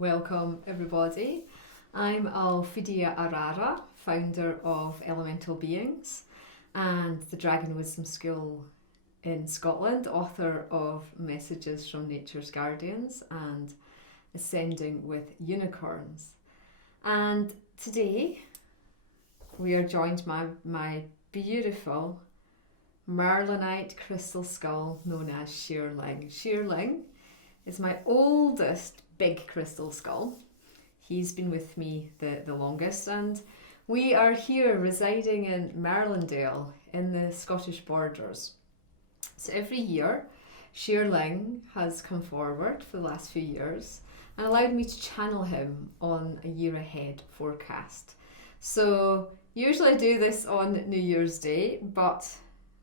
Welcome everybody. I'm Alphedia Arara, founder of Elemental Beings and the Dragon Wisdom School in Scotland, author of Messages from Nature's Guardians and Ascending with Unicorns. And today we are joined by my beautiful Merlinite crystal skull known as Sherling. Sherling is my oldest big crystal skull. He's been with me the longest, and we are here residing in Merlindale in the Scottish borders. So every year, Sherling has come forward for the last few years and allowed me to channel him on a year ahead forecast. So usually I do this on New Year's Day, but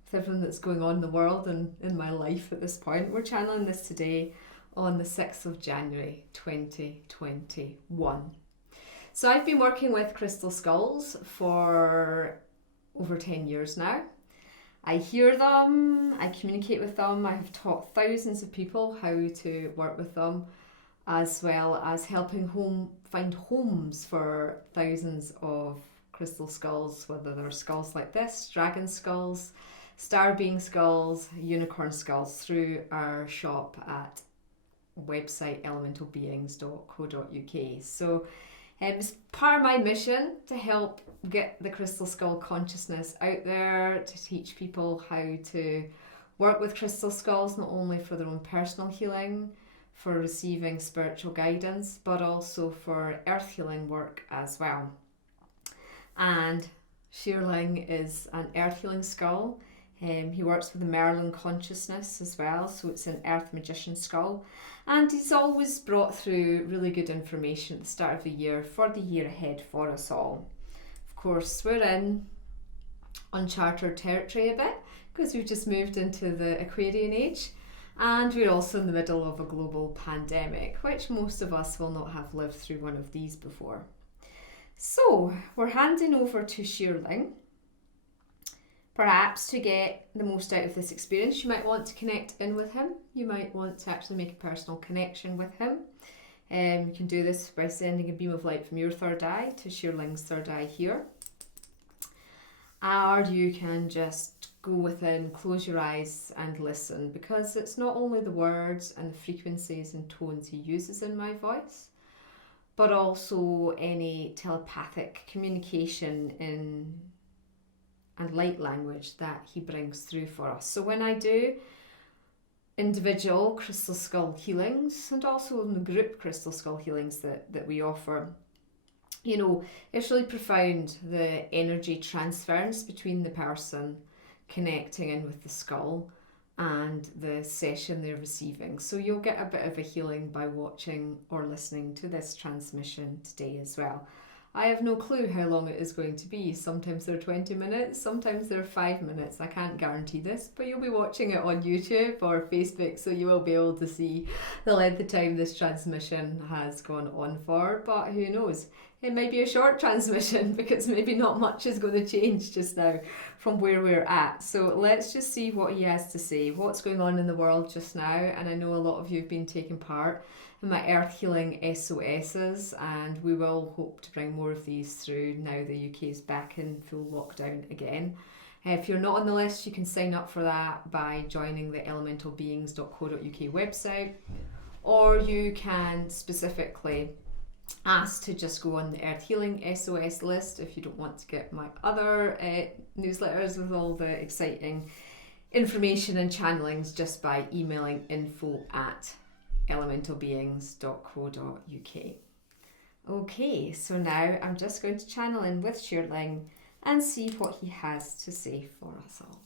with everything that's going on in the world and in my life at this point, we're channeling this today on the 6th of January 2021. So I've been working with crystal skulls for over 10 years now. I hear them, I communicate with them, I have taught thousands of people how to work with them, as well as helping find homes for thousands of crystal skulls, whether they're skulls like this, dragon skulls, star being skulls, unicorn skulls, through our shop at website elementalbeings.co.uk. So it's part of my mission to help get the crystal skull consciousness out there, to teach people how to work with crystal skulls, not only for their own personal healing, for receiving spiritual guidance, but also for earth healing work as well. And Sherling is an earth healing skull. He works with the Merlin consciousness as well, so it's an earth magician skull. And he's always brought through really good information at the start of the year for the year ahead for us all. Of course, we're in uncharted territory a bit because we've just moved into the Aquarian age, and we're also in the middle of a global pandemic, which most of us will not have lived through one of these before. So we're handing over to Sherling. Perhaps to get the most out of this experience, you might want to connect in with him. You might want to actually make a personal connection with him. You can do this by sending a beam of light from your third eye to Sherling's third eye here. Or you can just go within, close your eyes and listen, because it's not only the words and the frequencies and tones he uses in my voice, but also any telepathic communication and light language that he brings through for us. So when I do individual crystal skull healings, and also in the group crystal skull healings that we offer, it's really profound, the energy transference between the person connecting in with the skull and the session they're receiving. So you'll get a bit of a healing by watching or listening to this transmission today as well. I have no clue how long it is going to be. Sometimes they're 20 minutes, sometimes they're 5 minutes. I can't guarantee this, but you'll be watching it on YouTube or Facebook, so you will be able to see the length of time this transmission has gone on for. But who knows? It might be a short transmission because maybe not much is going to change just now from where we're at. So let's just see what he has to say, what's going on in the world just now. And I know a lot of you have been taking part in my earth healing SOSs, and we will hope to bring more of these through now the UK is back in full lockdown again. If you're not on the list, you can sign up for that by joining the elementalbeings.co.uk website, or you can specifically ask to just go on the Earth Healing SOS list if you don't want to get my other newsletters with all the exciting information and channelings, just by emailing info@elementalbeings.co.uk. Okay, so now I'm just going to channel in with Sherling and see what he has to say for us all.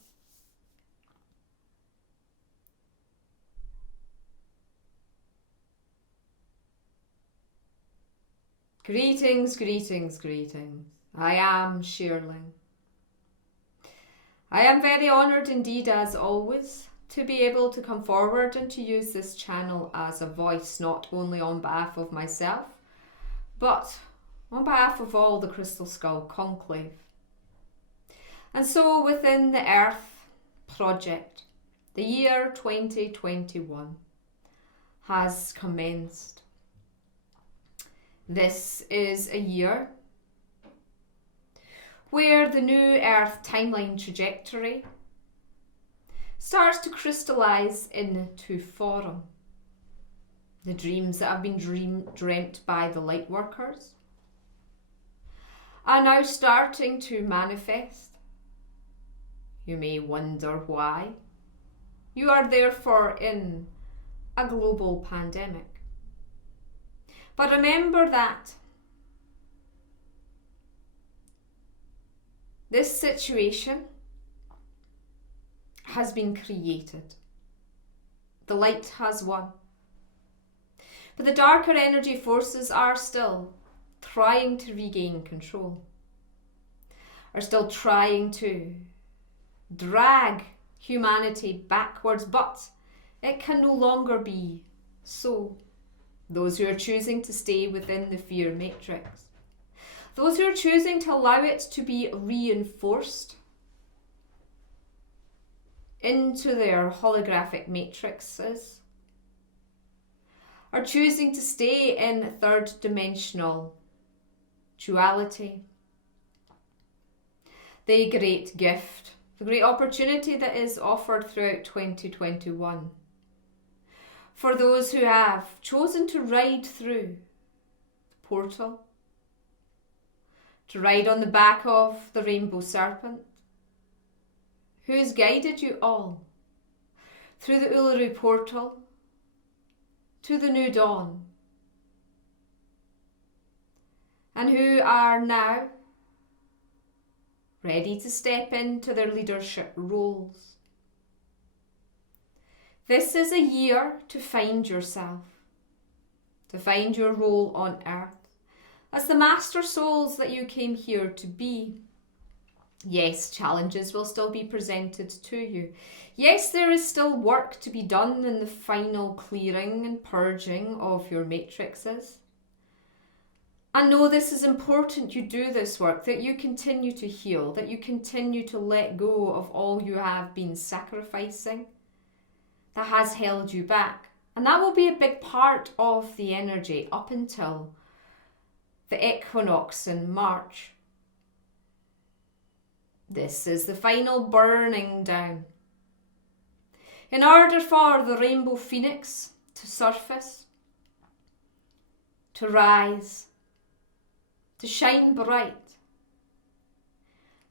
Greetings, greetings, greetings. I am Sherling. I am very honoured indeed, as always, to be able to come forward and to use this channel as a voice, not only on behalf of myself, but on behalf of all the Crystal Skull Conclave. And so within the Earth Project, the year 2021 has commenced. This is a year where the new Earth timeline trajectory starts to crystallise into form. The dreams that have been dreamt by the light workers are now starting to manifest. You may wonder why. You are therefore in a global pandemic. But remember that this situation has been created. The light has won. But the darker energy forces are still trying to regain control, are still trying to drag humanity backwards, but it can no longer be so. Those who are choosing to stay within the fear matrix, those who are choosing to allow it to be reinforced into their holographic matrices, are choosing to stay in third dimensional duality. The great gift, the great opportunity that is offered throughout 2021 for those who have chosen to ride through the portal, to ride on the back of the rainbow serpent, who has guided you all through the Uluru portal to the new dawn, and who are now ready to step into their leadership roles. This is a year to find yourself, to find your role on earth as the master souls that you came here to be. Yes, challenges will still be presented to you. Yes, there is still work to be done in the final clearing and purging of your matrices. And know this is important, you do this work, that you continue to heal, that you continue to let go of all you have been sacrificing that has held you back. And that will be a big part of the energy up until the equinox in March. This is the final burning down. In order for the rainbow phoenix to surface, to rise, to shine bright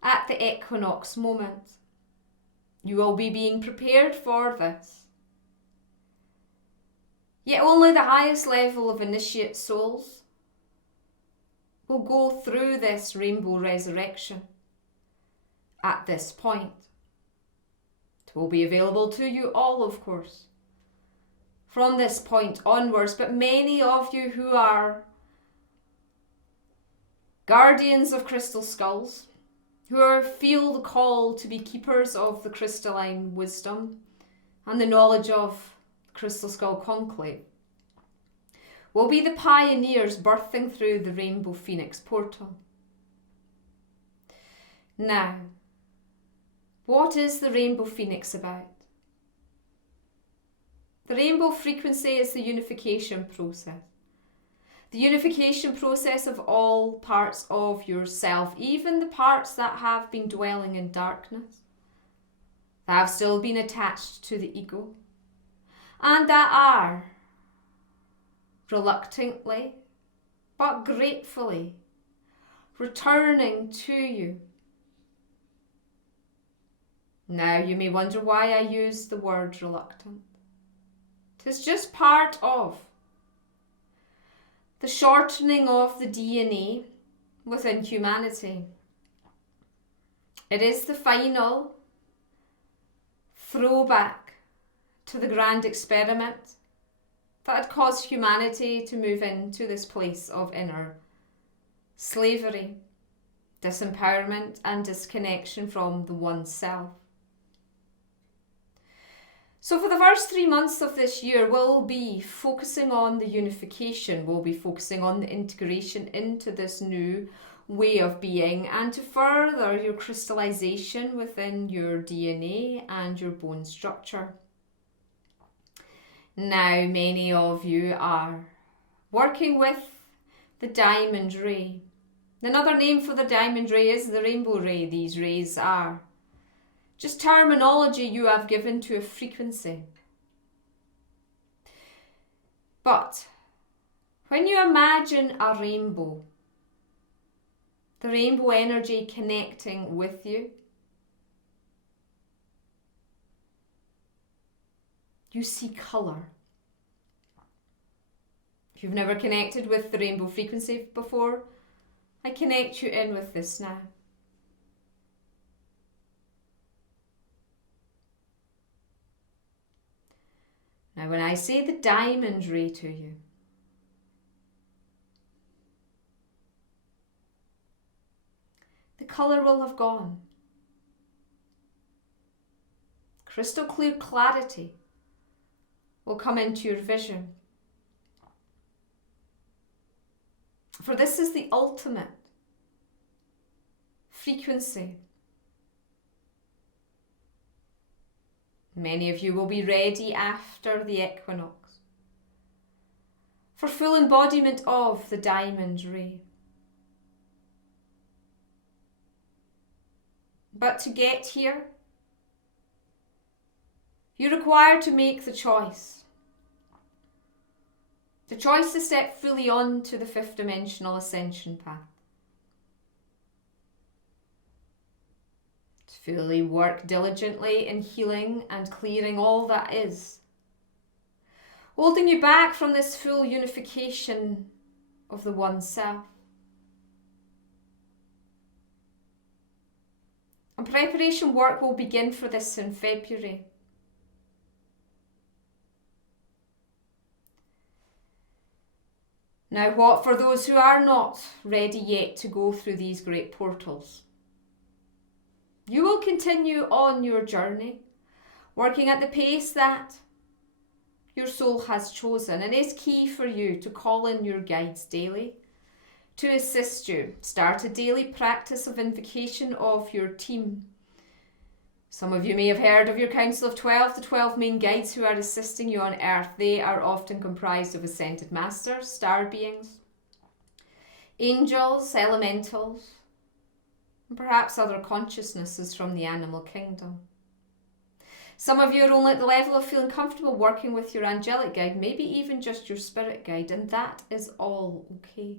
at the equinox moment, you will be being prepared for this. Yet only the highest level of initiate souls will go through this rainbow resurrection at this point. It will be available to you all, of course, from this point onwards, but many of you who are guardians of crystal skulls, who feel the call to be keepers of the crystalline wisdom and the knowledge of Crystal Skull Conclave, will be the pioneers birthing through the Rainbow Phoenix portal. Now, what is the Rainbow Phoenix about? The rainbow frequency is the unification process. The unification process of all parts of yourself, even the parts that have been dwelling in darkness, that have still been attached to the ego, and that are reluctantly but gratefully returning to you. Now you may wonder why I use the word reluctant. It is just part of the shortening of the DNA within humanity. It is the final throwback to the grand experiment that had caused humanity to move into this place of inner slavery, disempowerment and disconnection from the one self. So for the first 3 months of this year, we'll be focusing on the unification, we'll be focusing on the integration into this new way of being, and to further your crystallization within your DNA and your bone structure. Now, many of you are working with the diamond ray. Another name for the diamond ray is the rainbow ray. These rays are just terminology you have given to a frequency. But when you imagine a rainbow, the rainbow energy connecting with you, you see colour. If you've never connected with the rainbow frequency before, I connect you in with this now. Now when I say the diamond ray to you, the colour will have gone. Crystal clear clarity will come into your vision. For this is the ultimate frequency. Many of you will be ready after the equinox for full embodiment of the diamond ray. But to get here, you're required to make the choice. The choice to step fully onto the fifth dimensional ascension path. To fully work diligently in healing and clearing all that is, holding you back from this full unification of the one self. And preparation work will begin for this in February. Now what for those who are not ready yet to go through these great portals? You will continue on your journey, working at the pace that your soul has chosen, and it is key for you to call in your guides daily to assist you. Start a daily practice of invocation of your team. Some of you may have heard of your council of 12, the 12 main guides who are assisting you on earth. They are often comprised of ascended masters, star beings, angels, elementals, and perhaps other consciousnesses from the animal kingdom. Some of you are only at the level of feeling comfortable working with your angelic guide, maybe even just your spirit guide, and that is all okay.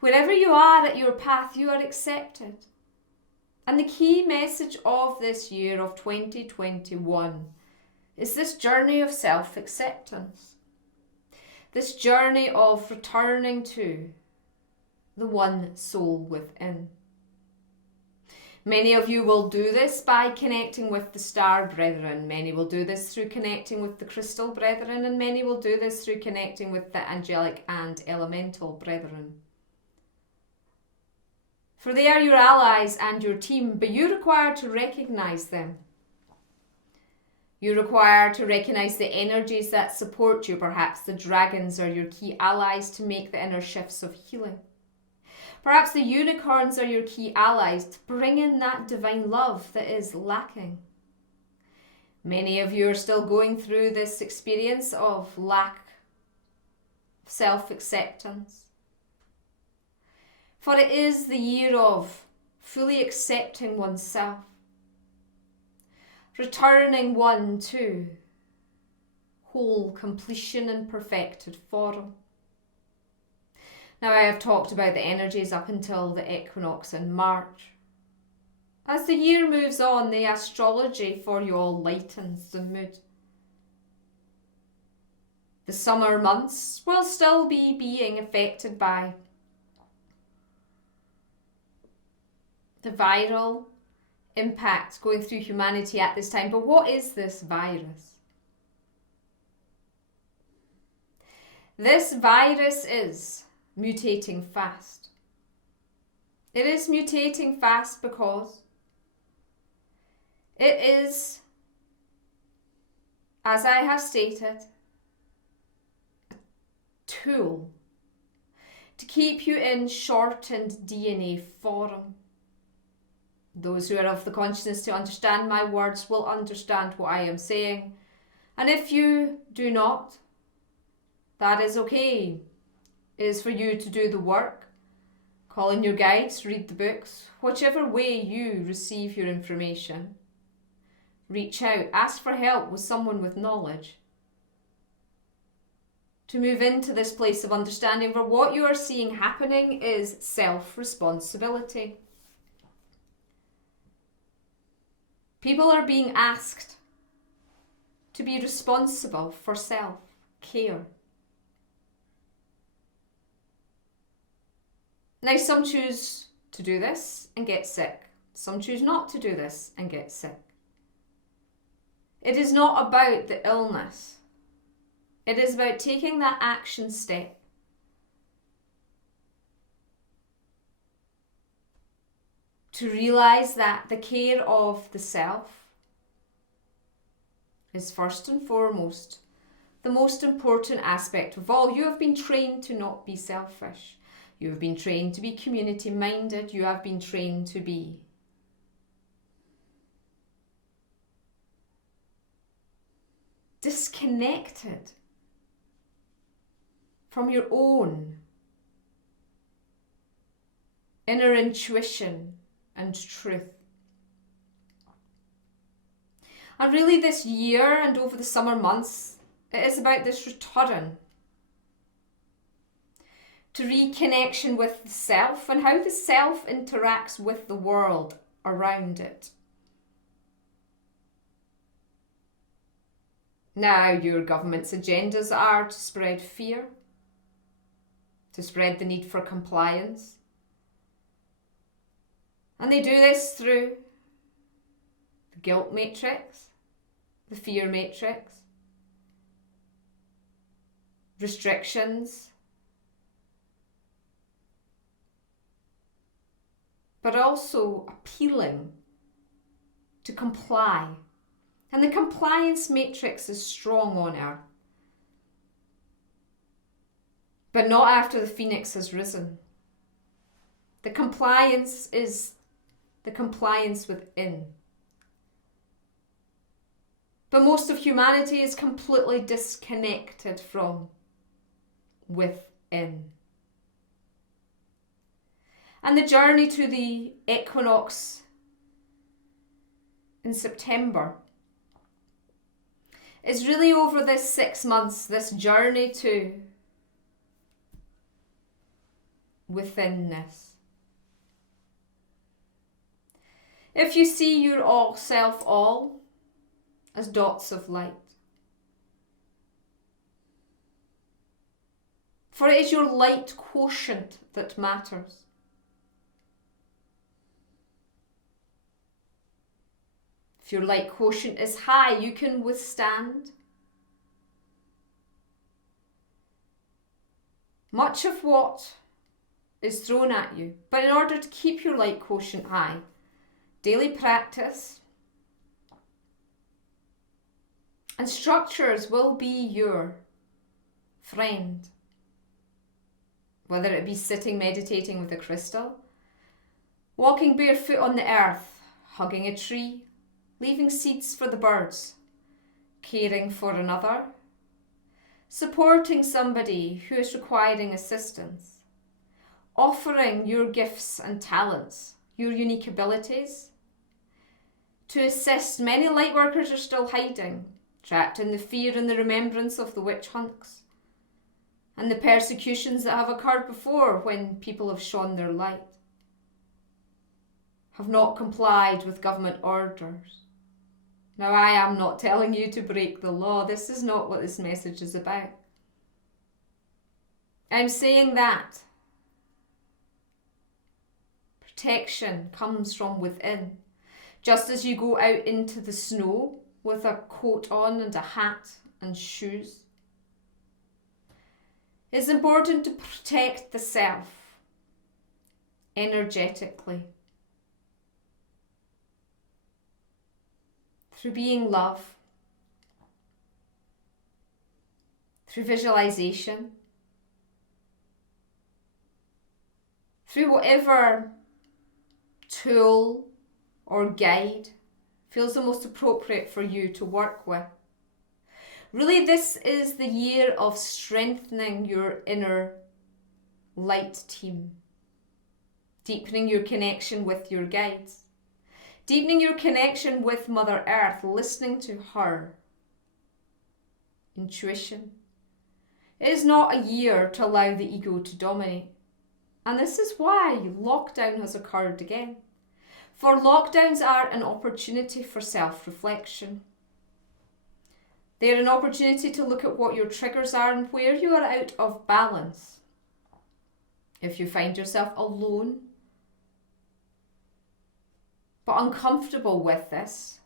Wherever you are at your path, you are accepted. And the key message of this year of 2021 is this journey of self-acceptance. This journey of returning to the one soul within. Many of you will do this by connecting with the star brethren. Many will do this through connecting with the crystal brethren, and many will do this through connecting with the angelic and elemental brethren. For they are your allies and your team, but you're required to recognise them. You're required to recognise the energies that support you. Perhaps the dragons are your key allies to make the inner shifts of healing. Perhaps the unicorns are your key allies to bring in that divine love that is lacking. Many of you are still going through this experience of lack of self-acceptance. For it is the year of fully accepting oneself, returning one to whole completion and perfected form. Now I have talked about the energies up until the equinox in March. As the year moves on, the astrology for you all lightens the mood. The summer months will still be being affected by the viral impact going through humanity at this time. But what is this virus? This virus is mutating fast. It is mutating fast because it is, as I have stated, a tool to keep you in shortened DNA form. Those who are of the consciousness to understand my words will understand what I am saying. And if you do not, that is okay. It is for you to do the work, call in your guides, read the books, whichever way you receive your information. Reach out, ask for help with someone with knowledge. To move into this place of understanding, for what you are seeing happening is self-responsibility. People are being asked to be responsible for self-care. Now, some choose to do this and get sick. Some choose not to do this and get sick. It is not about the illness. It is about taking that action step to realise that the care of the self is first and foremost the most important aspect of all. You have been trained to not be selfish. You have been trained to be community-minded. You have been trained to be disconnected from your own inner intuition and truth. And really this year and over the summer months, it is about this return to reconnection with the self and how the self interacts with the world around it. Now, your government's agendas are to spread fear, to spread the need for compliance. And they do this through the guilt matrix, the fear matrix, restrictions, but also appealing to comply. And the compliance matrix is strong on Earth. But not after the phoenix has risen. The compliance is the compliance within. But most of humanity is completely disconnected from within. And the journey to the equinox in September is really over this 6 months, this journey to withinness. If you see your all self all as dots of light, for it is your light quotient that matters. If your light quotient is high, you can withstand much of what is thrown at you. But in order to keep your light quotient high, daily practice and structures will be your friend. Whether it be sitting meditating with a crystal, walking barefoot on the earth, hugging a tree, leaving seeds for the birds, caring for another, supporting somebody who is requiring assistance, offering your gifts and talents, your unique abilities, to assist. Many light workers are still hiding, trapped in the fear and the remembrance of the witch hunts and the persecutions that have occurred before when people have shone their light, have not complied with government orders. Now, I am not telling you to break the law. This is not what this message is about. I'm saying that protection comes from within. Just as you go out into the snow with a coat on and a hat and shoes, it's important to protect the self energetically through being love, through visualization, through whatever tool or guide feels the most appropriate for you to work with. Really, this is the year of strengthening your inner light team. Deepening your connection with your guides. Deepening your connection with Mother Earth, listening to her. Intuition. It is not a year to allow the ego to dominate. And this is why lockdown has occurred again. For lockdowns are an opportunity for self-reflection. They are an opportunity to look at what your triggers are and where you are out of balance. If you find yourself alone, but uncomfortable with this,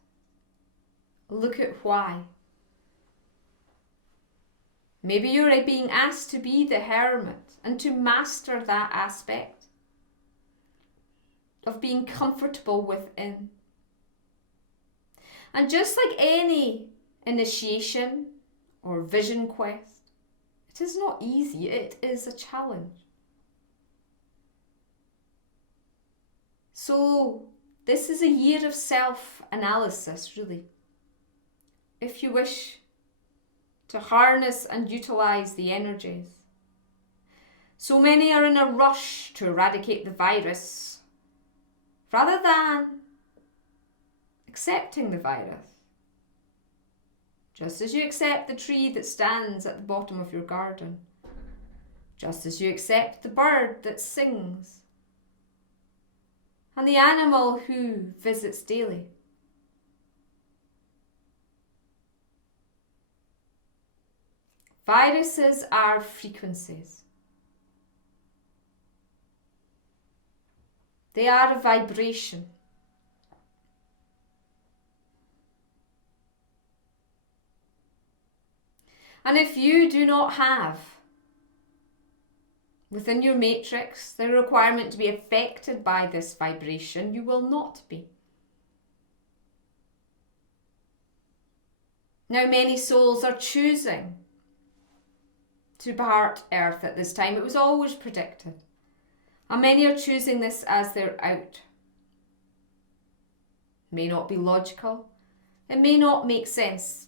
look at why. Maybe you're being asked to be the hermit and to master that aspect of being comfortable within. And just like any initiation or vision quest, it is not easy, it is a challenge. So this is a year of self-analysis, really. If you wish to harness and utilise the energies. So many are in a rush to eradicate the virus, rather than accepting the virus. Just as you accept the tree that stands at the bottom of your garden. Just as you accept the bird that sings. And the animal who visits daily. Viruses are frequencies. They are a vibration. And if you do not have within your matrix the requirement to be affected by this vibration, you will not be. Now, many souls are choosing to depart Earth at this time. It was always predicted. And many are choosing this as their out. It may not be logical. It may not make sense.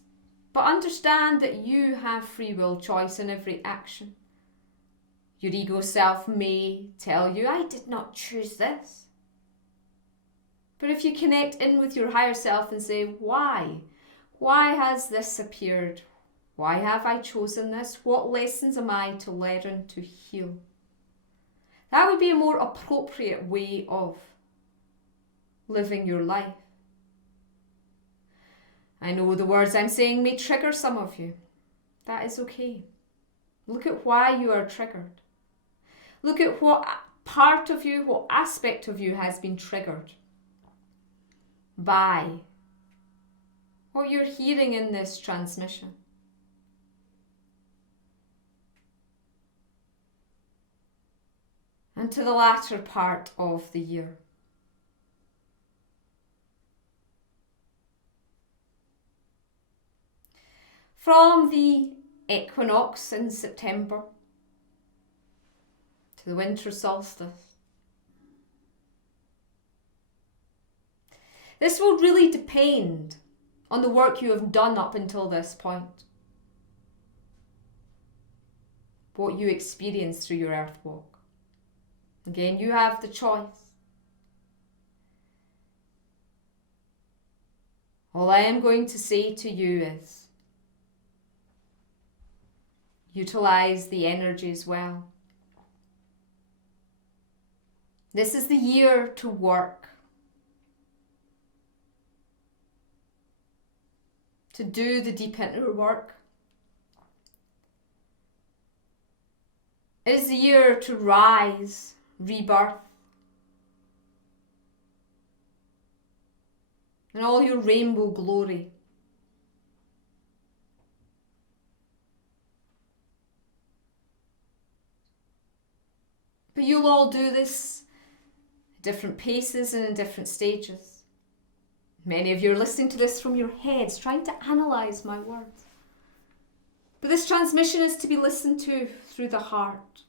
But understand that you have free will choice in every action. Your ego self may tell you, I did not choose this. But if you connect in with your higher self and say, why? Why has this appeared? Why have I chosen this? What lessons am I to learn to heal? That would be a more appropriate way of living your life. I know the words I'm saying may trigger some of you. That is okay. Look at why you are triggered. Look at what part of you, what aspect of you has been triggered by what you're hearing in this transmission. And to the latter part of the year. From the equinox in September to the winter solstice. This will really depend on the work you have done up until this point. What you experience through your earth walk. Again, you have the choice. All I am going to say to you is, utilise the energies well. This is the year to work. To do the deep inner work. It is the year to rise, rebirth. In all your rainbow glory. But you'll all do this at different paces and in different stages. Many of you are listening to this from your heads, trying to analyse my words. But this transmission is to be listened to through the heart.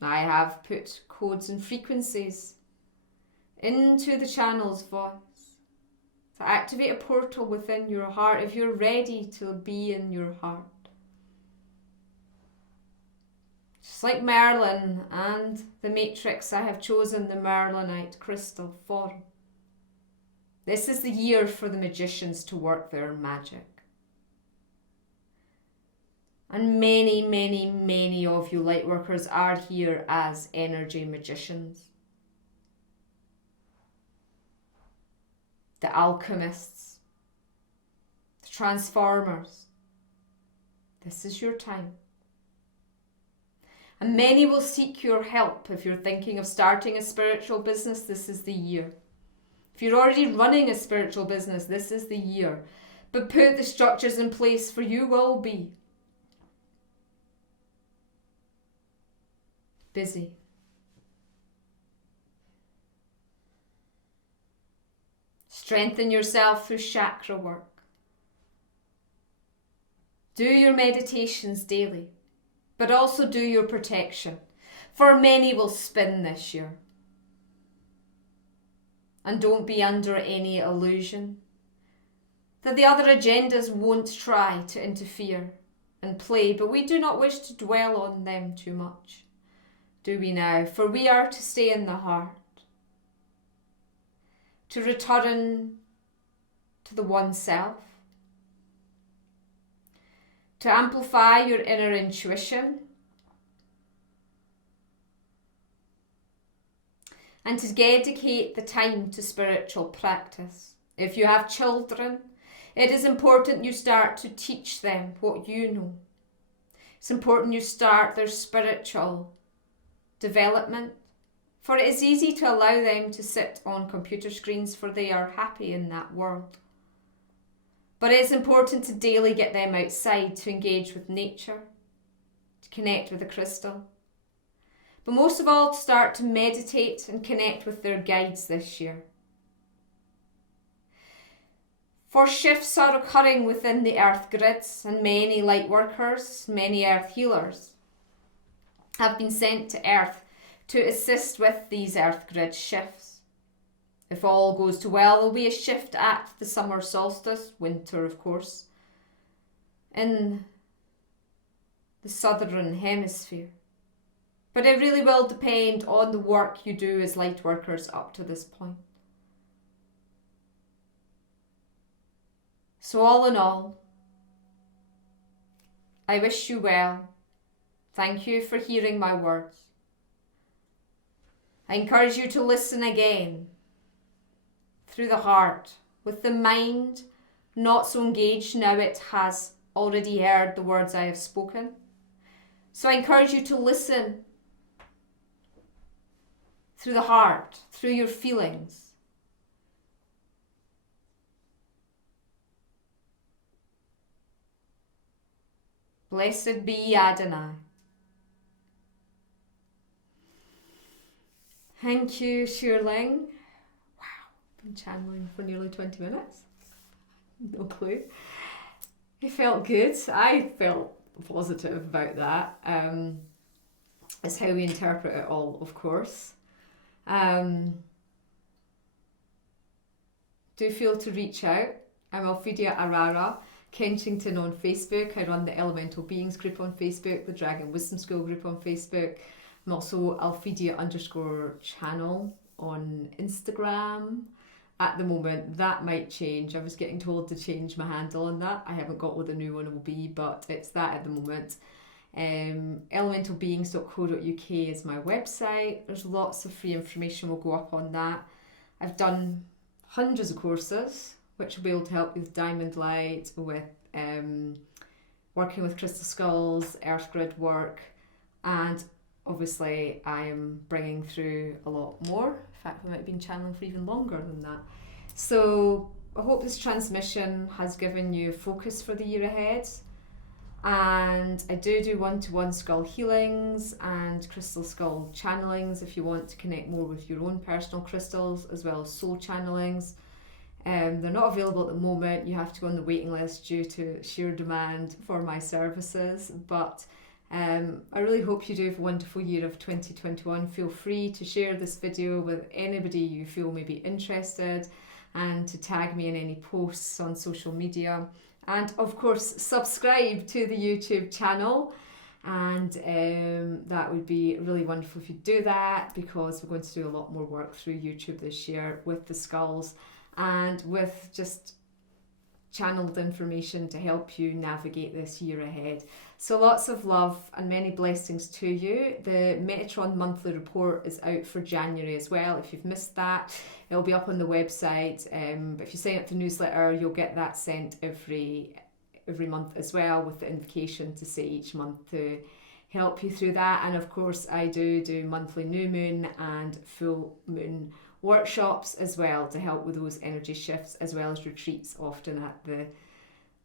I have put codes and frequencies into the channel's voice to activate a portal within your heart if you're ready to be in your heart. Just like Merlin and the matrix, I have chosen the Merlinite crystal form. This is the year for the magicians to work their magic. And many, many, many of you lightworkers are here as energy magicians. The alchemists, the transformers. This is your time. And many will seek your help. If you're thinking of starting a spiritual business, this is the year. If you're already running a spiritual business, this is the year. But put the structures in place, for you will be busy. Strengthen yourself through chakra work. Do your meditations daily, but also do your protection, for many will spin this year. And don't be under any illusion that the other agendas won't try to interfere and play, but we do not wish to dwell on them too much, do we now? For we are to stay in the heart, to return to the one self, to amplify your inner intuition, and to dedicate the time to spiritual practice. If you have children, it is important you start to teach them what you know. It's important you start their spiritual development, for it is easy to allow them to sit on computer screens, for they are happy in that world. But it is important to daily get them outside to engage with nature, to connect with the crystal. But most of all, to start to meditate and connect with their guides this year. For shifts are occurring within the earth grids, and many light workers, many earth healers have been sent to earth to assist with these earth grid shifts. If all goes to well, there will be a shift at the summer solstice, winter of course, in the southern hemisphere. But it really will depend on the work you do as light workers up to this point. So all in all, I wish you well. Thank you for hearing my words. I encourage you to listen again through the heart, with the mind not so engaged now it has already heard the words I have spoken. So I encourage you to listen through the heart, through your feelings. Blessed be Adonai. Thank you, Sherling. Wow, been channeling for nearly 20 minutes. No clue. It felt good. I felt positive about that. It's how we interpret it all, of course. Do feel to reach out. I'm Alphedia Arara Kenchington on Facebook. I run the Elemental Beings group on Facebook, the Dragon Wisdom School group on Facebook. I'm also Alphedia_channel on Instagram. At the moment, that might change. I was getting told to change my handle on that. I haven't got what the new one will be, but it's that at the moment. Elementalbeings.co.uk is my website. There's lots of free information will go up on that. I've done hundreds of courses, which will be able to help you with diamond light, with working with crystal skulls, earth grid work, and obviously I am bringing through a lot more. In fact, we might have been channeling for even longer than that. So I hope this transmission has given you focus for the year ahead. And I do one-to-one skull healings and crystal skull channelings if you want to connect more with your own personal crystals, as well as soul channelings. They're not available at the moment. You have to go on the waiting list due to sheer demand for my services. But I really hope you do have a wonderful year of 2021. Feel free to share this video with anybody you feel may be interested, and to tag me in any posts on social media. And of course, subscribe to the YouTube channel. And that would be really wonderful if you do that, because we're going to do a lot more work through YouTube this year with the skulls and with just channeled information to help you navigate this year ahead. So lots of love and many blessings to you. The Metatron monthly report is out for January as well. If you've missed that, it'll be up on the website. But if you sign up for the newsletter, you'll get that sent every month as well, with the invocation to say each month to help you through that. And of course, I do monthly new moon and full moon workshops as well to help with those energy shifts, as well as retreats often at the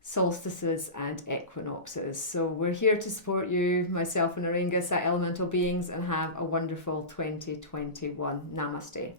solstices and equinoxes. So we're here to support you, myself and Auraengus at Elemental Beings, and have a wonderful 2021. Namaste.